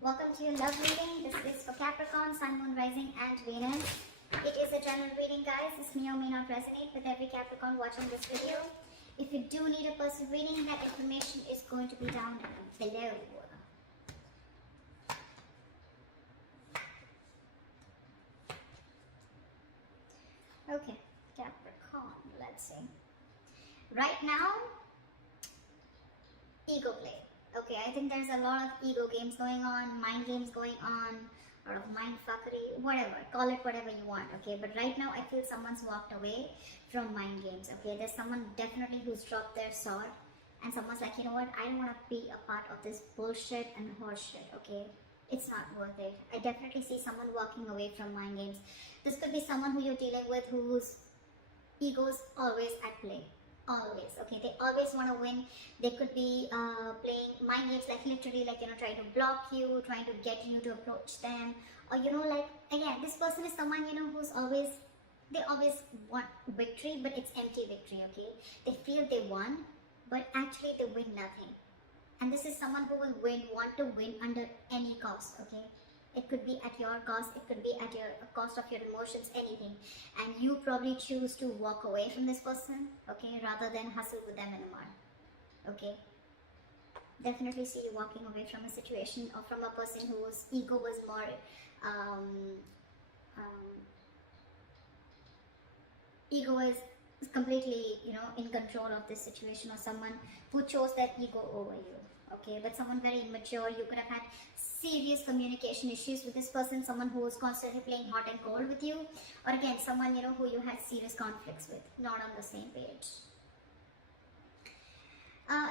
Welcome to your love reading. This is for Capricorn, Sun, Moon, Rising and Venus. It is a general reading, guys. This may or may not resonate with every Capricorn watching this video. If you do need a personal reading, that information is going to be down below. Okay, Capricorn, let's see. Right now, ego play. Okay, I think there's a lot of ego games going on, mind games going on, a lot of mind fuckery, whatever, call it whatever you want, okay? But right now I feel someone's walked away from mind games, okay? There's someone definitely who's dropped their sword and someone's like, you know what, I don't want to be a part of this bullshit and horseshit, okay? It's not worth it. I definitely see someone walking away from mind games. This could be someone who you're dealing with whose ego's always at play. Always, okay, they always want to win. They could be playing mind games, like literally, like, you know, trying to block you, trying to get you to approach them, or, you know, like, again, this person is someone, you know, who's always, they always want victory, but it's empty victory, okay? They feel they won, but actually they win nothing. And this is someone who will want to win under any cost, okay? It could be at your cost, it could be at your cost of your emotions, anything. And you probably choose to walk away from this person, okay, rather than hustle with them anymore, okay? Definitely see you walking away from a situation or from a person whose ego was more, ego is completely, you know, in control of this situation, or someone who chose their ego over you. Okay, but someone very immature. You could have had serious communication issues with this person, someone who was constantly playing hot and cold with you, or again, someone, you know, who you had serious conflicts with, not on the same page.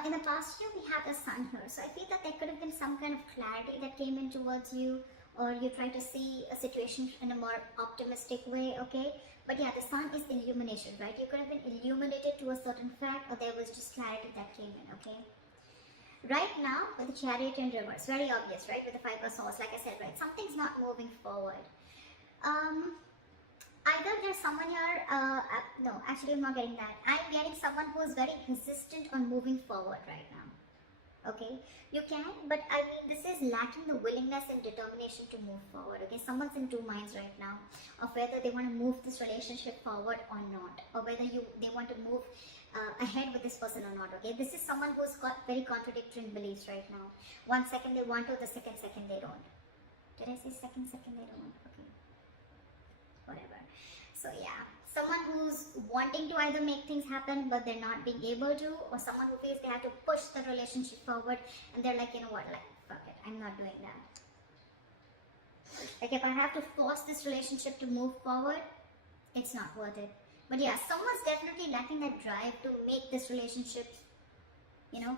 In the past year, we have the Sun here, so I feel that there could have been some kind of clarity that came in towards you, or you try to see a situation in a more optimistic way, okay? But yeah, the Sun is illumination, right? You could have been illuminated to a certain fact, or there was just clarity that came in, okay? Right now, with the Chariot in reverse, very obvious, right? With the Five of Swords, like I said, right? Something's not moving forward. Either there's someone here, no, actually I'm not getting that. I'm getting someone who is very resistant on moving forward right now. Okay? You can, but I mean, this is lacking the willingness and determination to move forward. Okay? Someone's in two minds right now of whether they want to move this relationship forward or not, or whether they want to move ahead with this person or not, okay? This is someone who's got very contradictory beliefs right now. 1 second they want to, the second they don't. Did I say second they don't? Okay. Whatever. So yeah, someone who's wanting to either make things happen but they're not being able to, or someone who feels they have to push the relationship forward and they're like, you know what, like, fuck it, I'm not doing that. Like, if I have to force this relationship to move forward, it's not worth it. But yeah, someone's definitely lacking that drive to make this relationship, you know,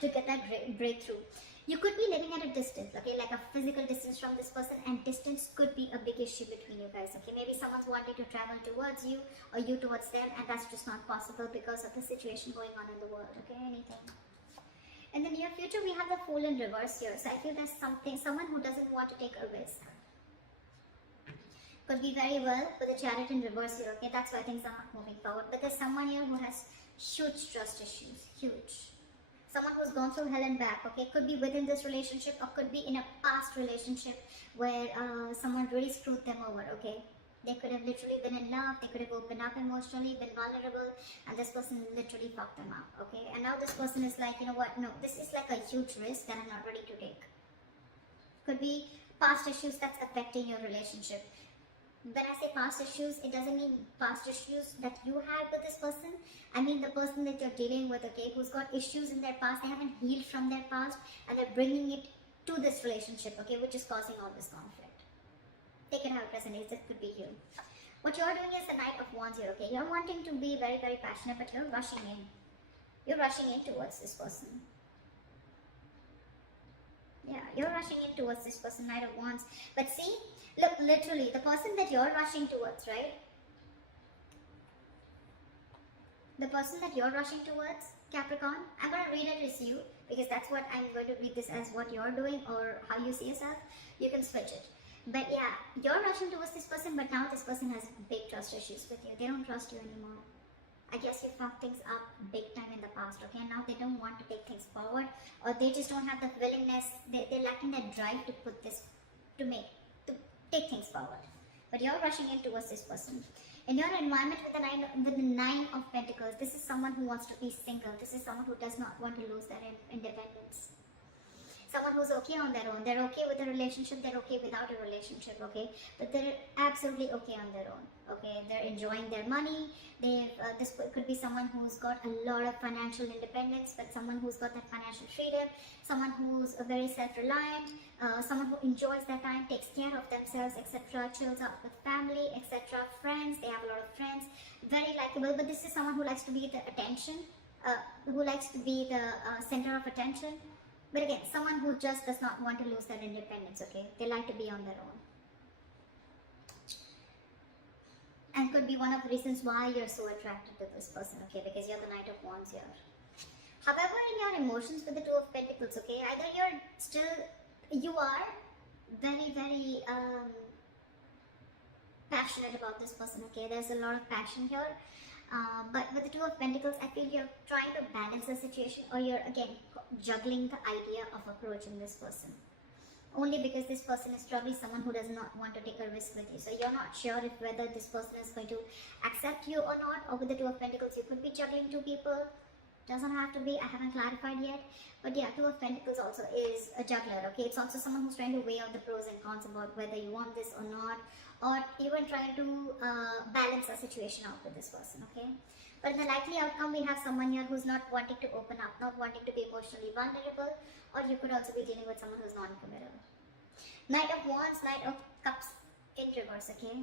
to get that breakthrough. You could be living at a distance, okay, like a physical distance from this person, and distance could be a big issue between you guys, okay? Maybe someone's wanting to travel towards you or you towards them, and that's just not possible because of the situation going on in the world, okay? Anything. In the near future, we have the Fool in reverse here. So I feel there's someone who doesn't want to take a risk. Could be very well with the Chariot in reverse here, okay? That's why things are not moving forward. But there's someone here who has huge trust issues, huge. Someone who's gone through hell and back, okay? Could be within this relationship or could be in a past relationship where someone really screwed them over, okay? They could have literally been in love, they could have opened up emotionally, been vulnerable, and this person literally fucked them up, okay? And now this person is like, you know what, no, this is like a huge risk that I'm not ready to take. Could be past issues that's affecting your relationship. When I say past issues, it doesn't mean past issues that you had with this person. I mean the person that you're dealing with, okay, who's got issues in their past, they haven't healed from their past, and they're bringing it to this relationship, okay, which is causing all this conflict. Take it how it resonates, it could be you. What you're doing is the Knight of Wands here, okay? You're wanting to be very, very passionate, but you're rushing in. You're rushing in towards this person. Yeah, you're rushing in towards this person, Knight of Wands. But see, look, literally, the person that you're rushing towards, right? The person that you're rushing towards, Capricorn, I'm going to read it as you, because that's what I'm going to read this as what you're doing or how you see yourself. You can switch it. But yeah, you're rushing towards this person, but now this person has big trust issues with you. They don't trust you anymore. I guess you fucked things up big time in the past, okay? And now they don't want to take things forward, or they just don't have the willingness, they're lacking that drive to put this, to take things forward. But you're rushing in towards this person. In your environment with the Nine of Pentacles, this is someone who wants to be single. This is someone who does not want to lose their independence. Someone who's okay on their own. They're okay with a relationship, they're okay without a relationship, okay? But they're absolutely okay on their own, okay? They're enjoying their money. This could be someone who's got a lot of financial independence, but someone who's got that financial freedom, someone who's very self-reliant, someone who enjoys their time, takes care of themselves, etc., chills out with family, etc., friends. They have a lot of friends, very likable. But this is someone who likes to be the attention, who likes to be the center of attention. But again, someone who just does not want to lose their independence, okay? They like to be on their own. And could be one of the reasons why you're so attracted to this person, okay? Because you're the Knight of Wands here. However, in your emotions with the Two of Pentacles, okay? Either you are very, very passionate about this person, okay? There's a lot of passion here. But with the Two of Pentacles, I feel you're trying to balance the situation, or you're again juggling the idea of approaching this person. Only because this person is probably someone who does not want to take a risk with you. So you're not sure if whether this person is going to accept you or not. Or with the Two of Pentacles, you could be juggling two people. Doesn't have to be, I haven't clarified yet. But yeah, Two of Pentacles also is a juggler, okay? It's also someone who's trying to weigh out the pros and cons about whether you want this or not, or even trying to balance the situation out with this person, okay? But in the likely outcome, we have someone here who's not wanting to open up, not wanting to be emotionally vulnerable, or you could also be dealing with someone who's non-committal. Knight of Wands, Knight of Cups in reverse, okay?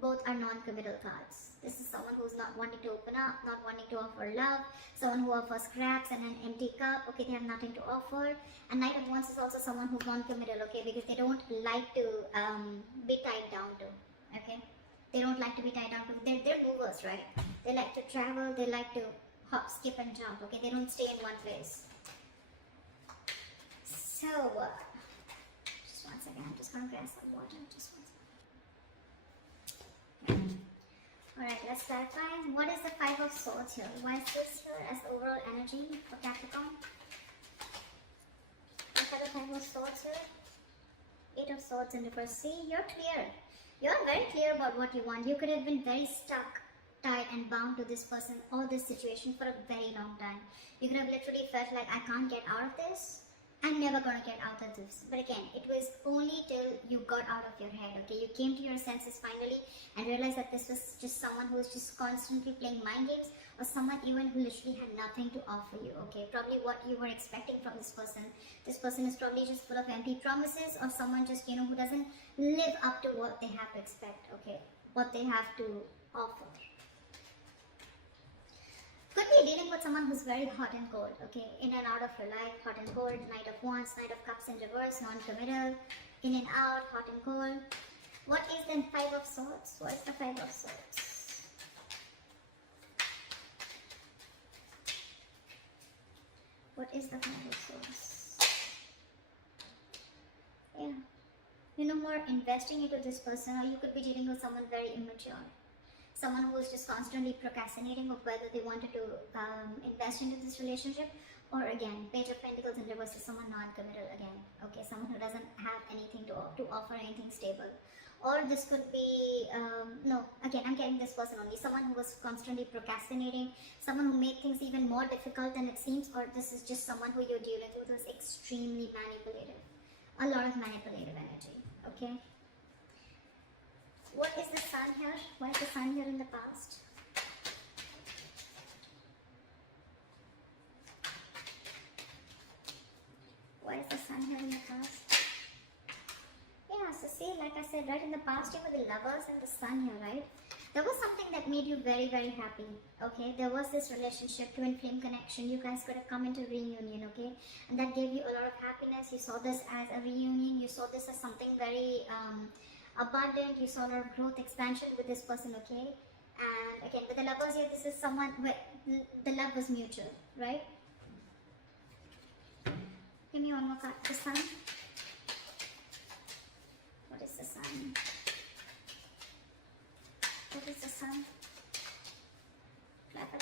Both are non-committal cards. This is someone who's not wanting to open up, not wanting to offer love, someone who offers scraps and an empty cup, okay, they have nothing to offer. And Knight of Wands is also someone who's non-committal, okay, because they don't like to be tied down to, okay? They don't like to be tied down to, they're movers, right? They like to travel, they like to hop, skip and jump, okay? They don't stay in one place. So, just one second, I'm just going to grab some water, just one second. Alright, let's clarify. What is the Five of Swords here? Why is this here as the overall energy for Capricorn? What are the Five of Swords here? Eight of Swords in reverse. See, you're clear. You're very clear about what you want. You could have been very stuck, tied and bound to this person or this situation for a very long time. You could have literally felt like, I can't get out of this. I'm never gonna get out of this. But again, it was only till you got out of your head, okay? You came to your senses finally and realized that this was just someone who was just constantly playing mind games, or someone even who literally had nothing to offer you, okay? Probably what you were expecting from this person. This person is probably just full of empty promises, or someone just, you know, who doesn't live up to what they have to expect, okay? What they have to offer. Could be dealing with someone who's very hot and cold, okay? In and out of your life, hot and cold, Knight of Wands, Knight of Cups in reverse, non-committal, in and out, hot and cold. What is the Five of Swords? What is the Five of Swords? What is the Five of Swords? Yeah. You know, more investing into this person, or you could be dealing with someone very immature. Someone who is just constantly procrastinating of whether they wanted to invest into this relationship, or again, Page of Pentacles in reverse is someone non-committal again, okay, someone who doesn't have anything to offer, anything stable. Or this could be, no, again, I'm getting this person only, someone who was constantly procrastinating, someone who made things even more difficult than it seems, or this is just someone who you're dealing with who's extremely manipulative, a lot of manipulative energy, okay? What is the Sun here? What is the Sun here in the past? What is the Sun here in the past? Yeah, so see, like I said, right, in the past you were the Lovers and the Sun here, right? There was something that made you very, very happy, okay? There was this relationship, twin flame connection. You guys could have come into reunion, okay? And that gave you a lot of happiness. You saw this as a reunion. You saw this as something very abundant. You saw a lot of growth, expansion with this person, okay? And again, with the Lovers here, this is someone where the love was mutual, right? Give me one more card. The Sun. What is the Sun? What is the Sun? Clarify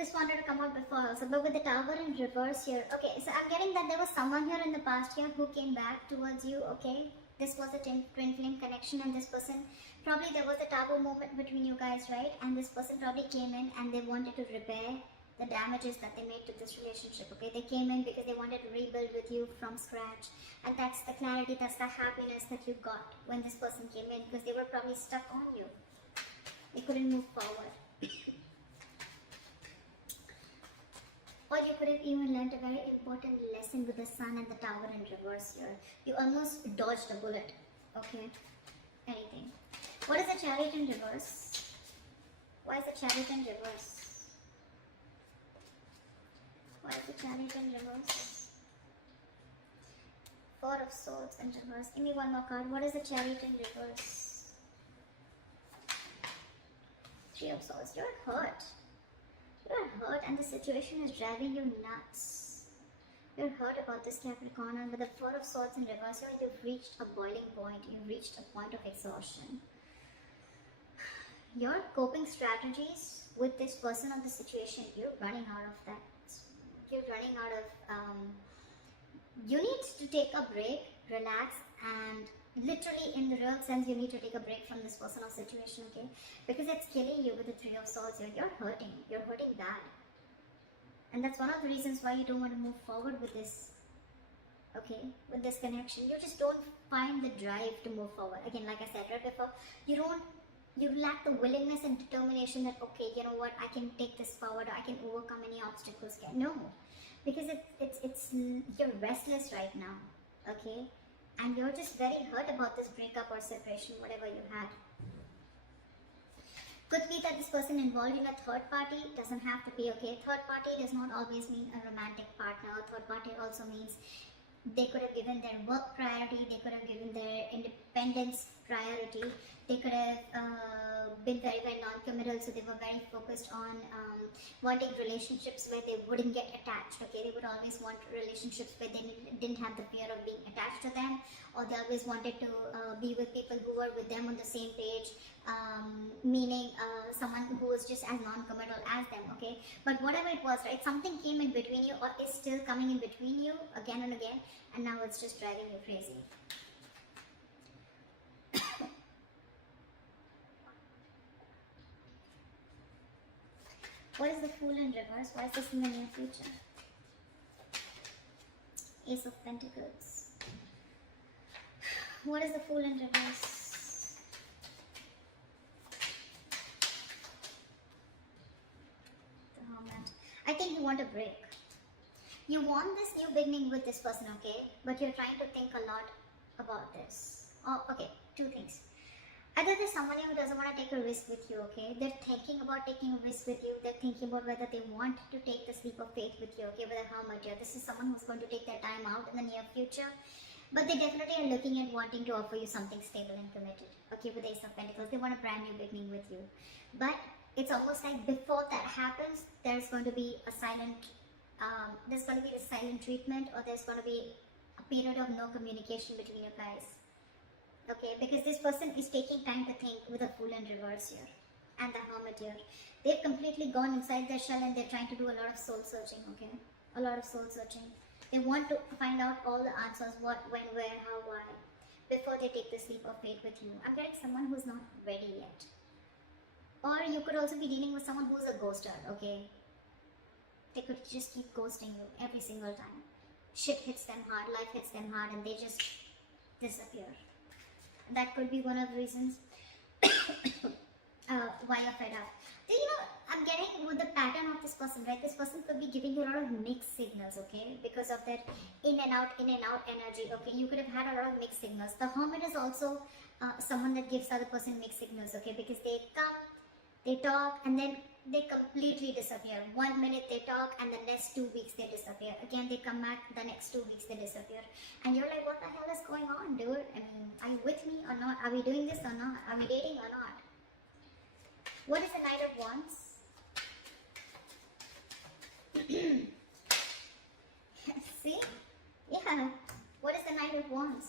This wanted to come out before also, but with the tower in reverse here. Okay, so I'm getting that there was someone here in the past year who came back towards you, okay? This was a twin flame connection, and this person, probably there was a taboo moment between you guys, right? And this person probably came in and they wanted to repair the damages that they made to this relationship, okay? They came in because they wanted to rebuild with you from scratch. And that's the clarity, that's the happiness that you got when this person came in, because they were probably stuck on you. They couldn't move forward. Or you could have even learned a very important lesson with the sun and the tower in reverse here. You almost dodged a bullet. Okay? Anything. What is the chariot in reverse? Why is the chariot in reverse? Why is the chariot in reverse? Four of swords in reverse. Give me one more card. What is the chariot in reverse? Three of swords. You're hurt. You're hurt and the situation is driving you nuts. You're hurt about this, Capricorn, and with the Four of Swords in reverse, you've reached a boiling point. You've reached a point of exhaustion. Your coping strategies with this person or the situation, you're running out of that. You're running out of... you need to take a break, relax, and literally in the real sense, you need to take a break from this person or situation, okay? Because it's killing you with the Three of Swords here. You're hurting. You're hurting bad. And that's one of the reasons why you don't want to move forward with this, okay? With this connection. You just don't find the drive to move forward. Again, like I said right before, you lack the willingness and determination that, okay, you know what, I can take this forward, or I can overcome any obstacles. No. Because you're restless right now, okay? And you're just very hurt about this breakup or separation, whatever you had. Could be that this person involved in a third party, doesn't have to be, okay? Third party does not always mean a romantic partner. Third party also means they could have given their work priority, they could have given their independence priority, they could have been very, very non-committal, so they were very focused on wanting relationships where they wouldn't get attached, okay? They would always want relationships where they didn't have the fear of being attached to them, or they always wanted to be with people who were with them on the same page, meaning someone who was just as non-committal as them, okay? But whatever it was, right, something came in between you, or is still coming in between you again and again, and now it's just driving you crazy. What is the Fool in reverse? Why is this in the near future? Ace of Pentacles. What is the Fool in reverse? The Hermit. I think you want a break. You want this new beginning with this person, okay? But you're trying to think a lot about this. Oh, okay, two things. Either there's someone who doesn't want to take a risk with you, okay? They're thinking about taking a risk with you. They're thinking about whether they want to take the leap of faith with you, okay? With a Hermit here. This is someone who's going to take their time out in the near future. But they definitely are looking at wanting to offer you something stable and committed, okay? With the Ace of Pentacles. They want a brand new beginning with you. But it's almost like before that happens, there's going to be a silent, there's going to be a silent treatment, or there's going to be a period of no communication between you guys. Okay, because this person is taking time to think with the Fool in reverse here and the Hermit here. They've completely gone inside their shell and they're trying to do a lot of soul searching, okay? A lot of soul searching. They want to find out all the answers, what, when, where, how, why, before they take this leap of faith with you. I'm getting someone who's not ready yet. Or you could also be dealing with someone who's a ghoster, okay? They could just keep ghosting you every single time. Shit hits them hard, life hits them hard, and they just disappear. That could be one of the reasons why you're fed up. So, you know, I'm getting with the pattern of this person, right? This person could be giving you a lot of mixed signals, okay? Because of that in and out energy, okay? You could have had a lot of mixed signals. The Hermit is also someone that gives the other person mixed signals, okay? Because they come, they talk, and then they completely disappear. 1 minute they talk, and the next 2 weeks they disappear. Again, they come back, the next 2 weeks they disappear. And you're like, what the hell is going on, dude? I mean, are you with me or not? Are we doing this or not? Are we dating or not? What is the Knight of Wands? See? Yeah. What is the Knight of Wands?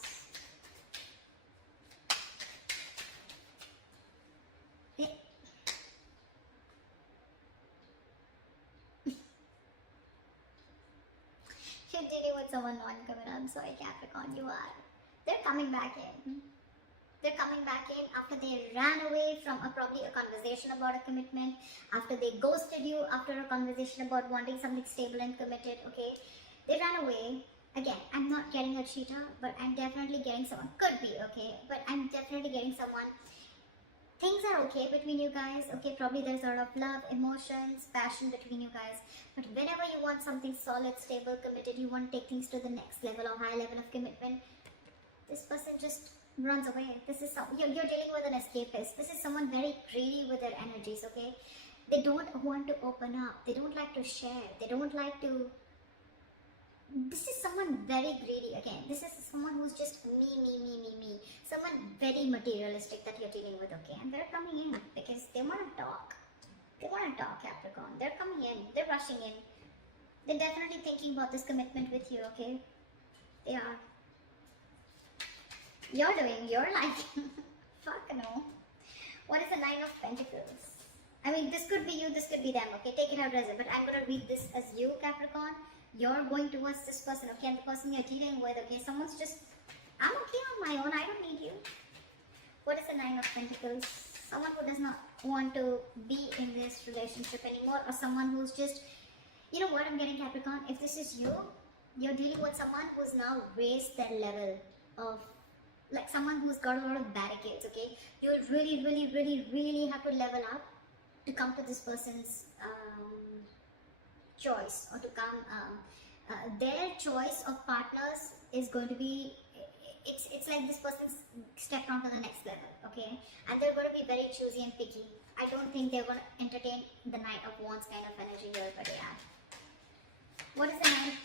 someone non-committal. I'm sorry, Capricorn, you are. They're coming back in. They're coming back in after they ran away from probably a conversation about a commitment, after they ghosted you, after a conversation about wanting something stable and committed, okay? They ran away. Again, I'm not getting a cheater, but I'm definitely getting someone. Could be, okay? But I'm definitely getting someone. Things are okay between you guys, okay? Probably there's a lot of love, emotions, passion between you guys. But whenever you want something solid, stable, committed, you want to take things to the next level or high level of commitment, this person just runs away. This is you're dealing with an escapist. This is someone very greedy with their energies, okay? They don't want to open up. They don't like to share. They don't like to... This is someone very greedy again. This is someone who's just me. Someone very materialistic that you're dealing with, okay? And they're coming in because they want to talk. They want to talk, Capricorn. They're coming in. They're rushing in. They're definitely thinking about this commitment with you, okay? They are. You're doing your life. Fuck no. What is the Nine of Pentacles? I mean, this could be you, this could be them, okay? Take it how it is. But I'm going to read this as you, Capricorn. You're going towards this person, okay? And the person you're dealing with, okay? Someone's just, I'm okay on my own. I don't need you. What is the Nine of Pentacles? Someone who does not want to be in this relationship anymore, or someone who's just, you know what I'm getting, Capricorn? If this is you, you're dealing with someone who's now raised their level of, like someone who's got a lot of barricades, okay? You really have to level up to come to this person's choice, or to come, their choice of partners is going to be, it's like this person's stepped on to the next level, okay? And they're going to be very choosy and picky. I don't think they're going to entertain the Knight of Wands kind of energy here, but yeah. What is the Knight?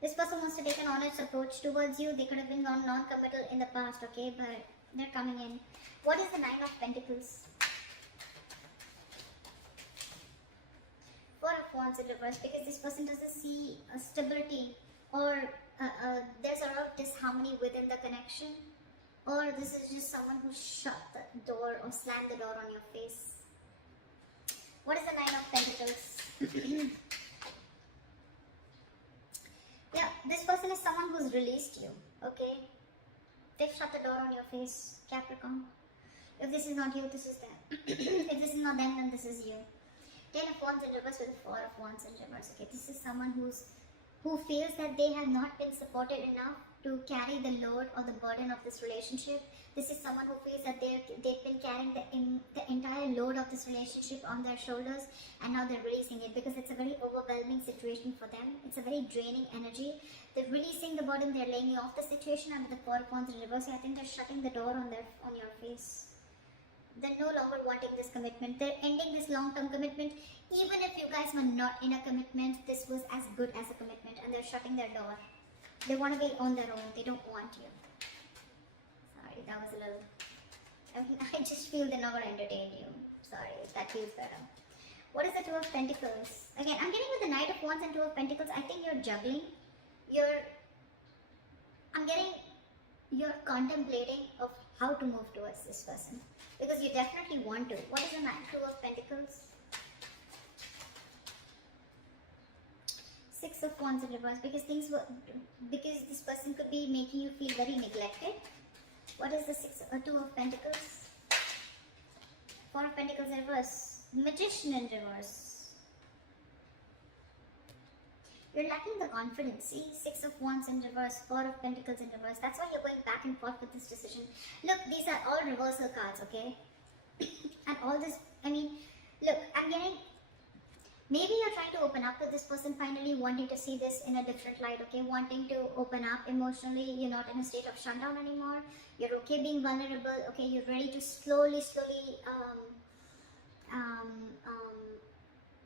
This person wants to take an honest approach towards you. They could have been non-committal in the past, okay? But they're coming in. What is the Nine of Pentacles? Four of Wands in reverse, because this person doesn't see stability, or there's a lot of disharmony within the connection, or this is just someone who shut the door or slammed the door on your face. What is the Nine of Pentacles? Yeah, this person is someone who's released you, okay? They've shut the door on your face, Capricorn. If this is not you, this is them. If this is not them, then this is you. Ten of Wands in reverse with Four of Wands in reverse, okay? This is someone who feels that they have not been supported enough to carry the load or the burden of this relationship. This is someone who feels that they've been carrying the entire load of this relationship on their shoulders, and now they're releasing it because it's a very overwhelming situation for them. It's a very draining energy. They're releasing the burden, they're laying off the situation, and with the Four of Wands in reverse, I think they're shutting the door on your face. They're no longer wanting this commitment. They're ending this long-term commitment. Even if you guys were not in a commitment, this was as good as a commitment, and they're shutting their door. They want to be on their own. They don't want you. Sorry, that was a little... I just feel they're not going to entertain you. Sorry, that feels better. What is the Two of Pentacles? Again, I'm getting with the Knight of Wands and Two of Pentacles. I think you're juggling. You're contemplating of how to move towards this person, because you definitely want to. What is the Two of Pentacles? Six of Wands in reverse, because this person could be making you feel very neglected. What is the Two of Pentacles? Four of Pentacles in reverse. Magician in reverse. You're lacking the confidence. See, Six of Wands in reverse, Four of Pentacles in reverse. That's why you're going back and forth with this decision. Look, these are all reversal cards, okay? And all this, I mean, look, I'm getting... Maybe you're trying to open up to this person, finally wanting to see this in a different light, okay? Wanting to open up emotionally. You're not in a state of shutdown anymore. You're okay being vulnerable, okay? You're ready to slowly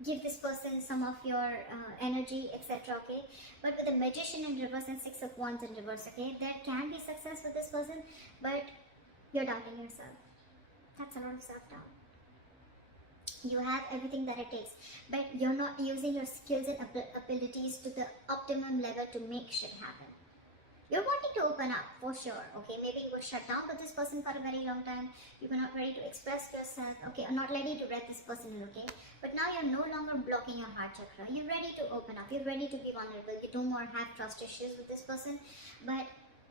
give this person some of your energy, etc., okay? But with the Magician in reverse and Six of Wands in reverse, okay? There can be success with this person, but you're doubting yourself. That's a lot of self-doubt. You have everything that it takes, but you're not using your skills and abilities to the optimum level to make shit happen. You're wanting to open up for sure, okay? Maybe you were shut down with this person for a very long time. You were not ready to express yourself, okay? Or not ready to let this person in, okay? But now you're no longer blocking your heart chakra. You're ready to open up. You're ready to be vulnerable. You don't more have trust issues with this person. But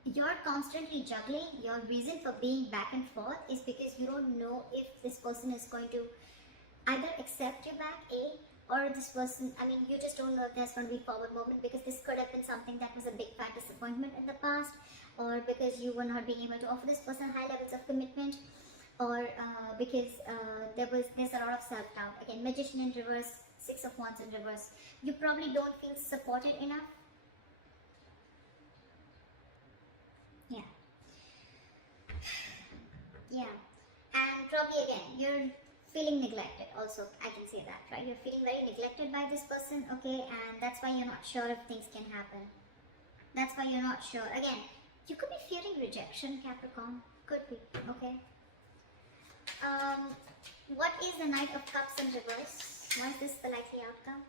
you're constantly juggling. Your reason for being back and forth is because you don't know if this person is going to either accept you back, A, or this person, I mean, you just don't know if there's going to be forward movement, because this could have been something that was a big fat disappointment in the past, or because you were not being able to offer this person high levels of commitment, or because there's a lot of self-doubt. Again, Magician in reverse, Six of Wands in reverse. You probably don't feel supported enough. Yeah. Yeah. And probably again, you're feeling neglected also, I can say that, right? You're feeling very neglected by this person, okay? And that's why you're not sure if things can happen. That's why you're not sure. Again, you could be fearing rejection, Capricorn. Could be, okay? What is the Knight of Cups in reverse? Why is this the likely outcome?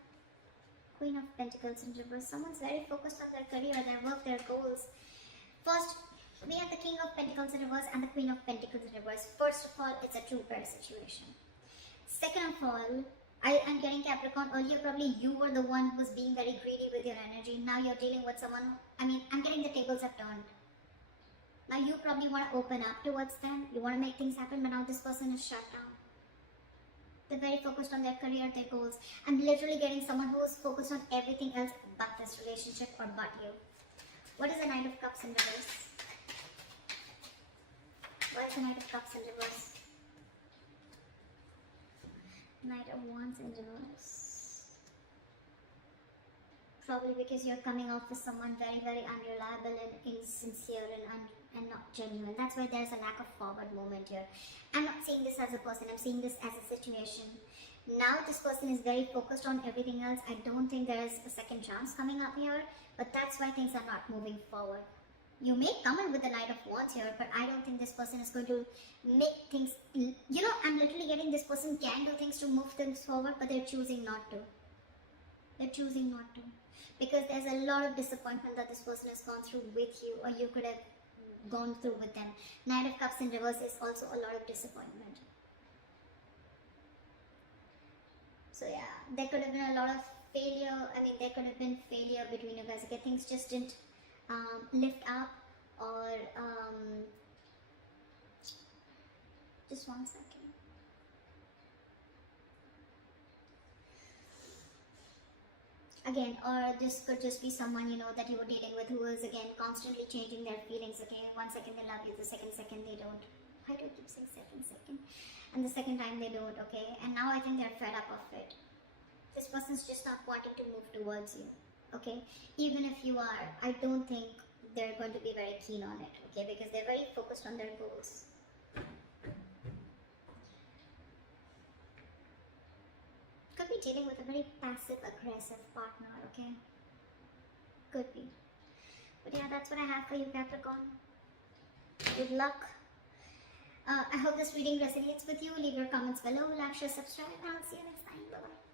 Queen of Pentacles in reverse. Someone's very focused on their career, their work, their goals. First, we have the King of Pentacles in reverse and the Queen of Pentacles in reverse. First of all, it's a two-pair situation. Second of all, I'm getting Capricorn. Earlier, probably you were the one who was being very greedy with your energy. Now you're dealing with someone, I'm getting the tables have turned. Now you probably want to open up towards them. You want to make things happen, but now this person is shut down. They're very focused on their career, their goals. I'm literally getting someone who is focused on everything else but this relationship or but you. What is the Knight of Cups in reverse? Why is the Knight of Cups in reverse? Knight of Wands in reverse. Probably because you're coming off with someone very, very unreliable and insincere and not genuine. That's why there's a lack of forward movement here. I'm not seeing this as a person, I'm seeing this as a situation. Now this person is very focused on everything else. I don't think there is a second chance coming up here, but that's why things are not moving forward. You may come in with the Knight of Wands here, but I don't think this person is going to make things, I'm literally getting this person can do things to move things forward, but they're choosing not to. They're choosing not to. Because there's a lot of disappointment that this person has gone through with you, or you could have gone through with them. Knight of Cups in reverse is also a lot of disappointment. So yeah, there could have been a lot of failure. There could have been failure between you guys. Okay, things just didn't lift up, or just 1 second. Again, or this could just be someone that you were dealing with who is again constantly changing their feelings. Okay, 1 second they love you, the second they don't. Why do I keep saying second? And the second time they don't. Okay, and now I think they're fed up of it. This person's just not wanting to move towards you. Okay, even if you are, I don't think they're going to be very keen on it. Okay, because they're very focused on their goals. Could be dealing with a very passive-aggressive partner, okay? Could be. But yeah, that's what I have for you, Capricorn. Good luck. I hope this reading resonates with you. Leave your comments below, like, share, subscribe, and I'll see you next time. Bye-bye.